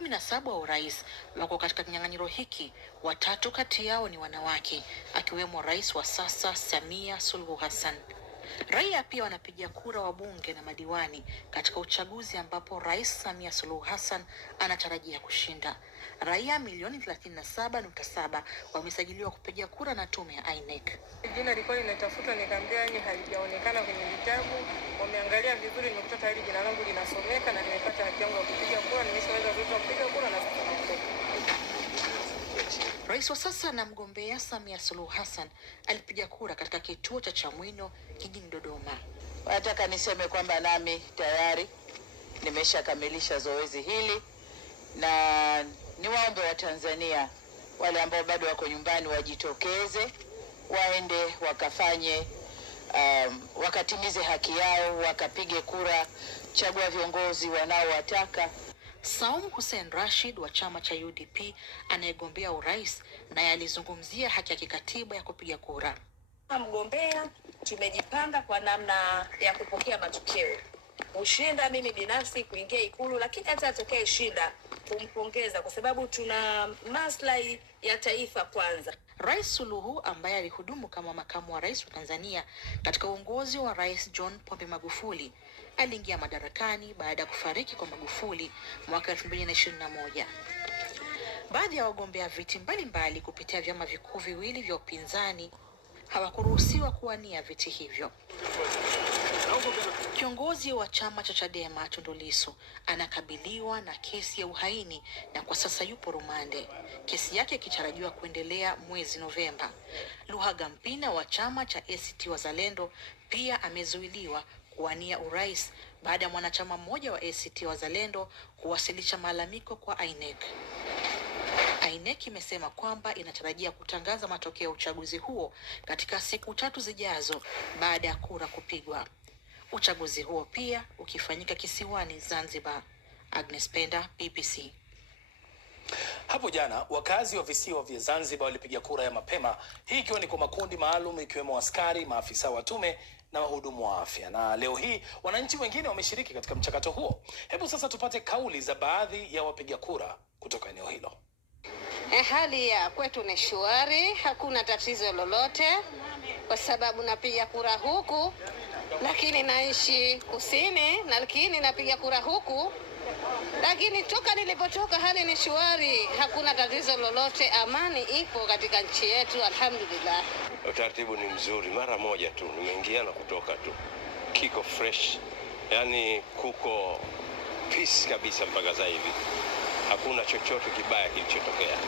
17 wa urais wako katika kinyang'anyiro hiki, 3 kati yao ni wanawake, akiwemo rais wa sasa Samia Suluhu Hassan. Raia pia wanapiga kura wabunge na madiwani katika uchaguzi ambapo Rais Samia Suluhu Hassan anatarajia kushinda. Raia milioni 37.7 wamesajiliwa kupiga kura na tume ya INEC. Jina liko linatafutwa, nikaambia yani halijaonekana kwenye vitabu. Wameangalia vizuri, nimekuta tayari jina langu linasomeka na nimepata haki yangu ya kupiga kura, nimeshaweza kupiga kura na sasa naondoka. Rais wa sasa na mgombea Samia Suluhu Hassan alipiga kura katika kituo cha Chamwino jijini Dodoma. Nataka niseme kwamba nami tayari nimeshakamilisha zoezi hili, na niwaombe wa Tanzania wale ambao bado wako nyumbani wajitokeze, waende wakafanye wakatimize haki yao, wakapige kura, chagua viongozi wanaowataka. Saum Hussein Rashid wa chama cha UDP anayegombea urais naye alizungumzia haki ya kikatiba ya kupiga kura. Mgombea tumejipanga kwa namna ya kupokea matokeo. Ushinda mimi binafsi kuingia Ikulu, lakini hata atokee shinda kumpongeza kwa sababu tuna maslahi ya taifa kwanza. Rais Suluhu ambaye alihudumu kama makamu wa rais wa Tanzania katika uongozi wa Rais John Pombe Magufuli aliingia madarakani baada ya kufariki kwa Magufuli mwaka 2021. Baadhi ya wagombea viti mbalimbali kupitia vyama vikuu viwili vya upinzani hawakuruhusiwa kuwania viti hivyo. Kiongozi wa chama cha Chadema Tundu Lissu anakabiliwa na kesi ya uhaini na kwa sasa yupo rumande. Kesi yake ikitarajiwa kuendelea mwezi Novemba. Luhaga Mpina wa chama cha ACT Wazalendo pia amezuiliwa kuwania urais baada ya mwanachama mmoja wa ACT Wazalendo kuwasilisha malalamiko kwa INEC. INEC imesema kwamba inatarajia kutangaza matokeo ya uchaguzi huo katika siku 3 zijazo baada ya kura kupigwa. Uchaguzi huo pia ukifanyika kisiwani Zanzibar. Agnes Penda, BBC. Hapo jana wakazi wa visiwa vya Zanzibar walipiga kura ya mapema, hii ikiwa ni kwa makundi maalum ikiwemo askari, maafisa wa tume na wahudumu wa afya. Na leo hii wananchi wengine wameshiriki katika mchakato huo. Hebu sasa tupate kauli za baadhi ya wapiga kura kutoka eneo hilo. Hali ya kwetu ni shwari, hakuna tatizo lolote kwa sababu napiga kura huku, lakini naishi kusini na lakini napiga kura huku, lakini toka nilipotoka hali ni shwari, hakuna tatizo lolote, amani ipo katika nchi yetu, alhamdulillah. Utaratibu ni mzuri, mara moja tu nimeingia na kutoka tu, kiko fresh, yani kuko peace kabisa mpaka sasa hivi. Hakuna chochote kibaya kilichotokea.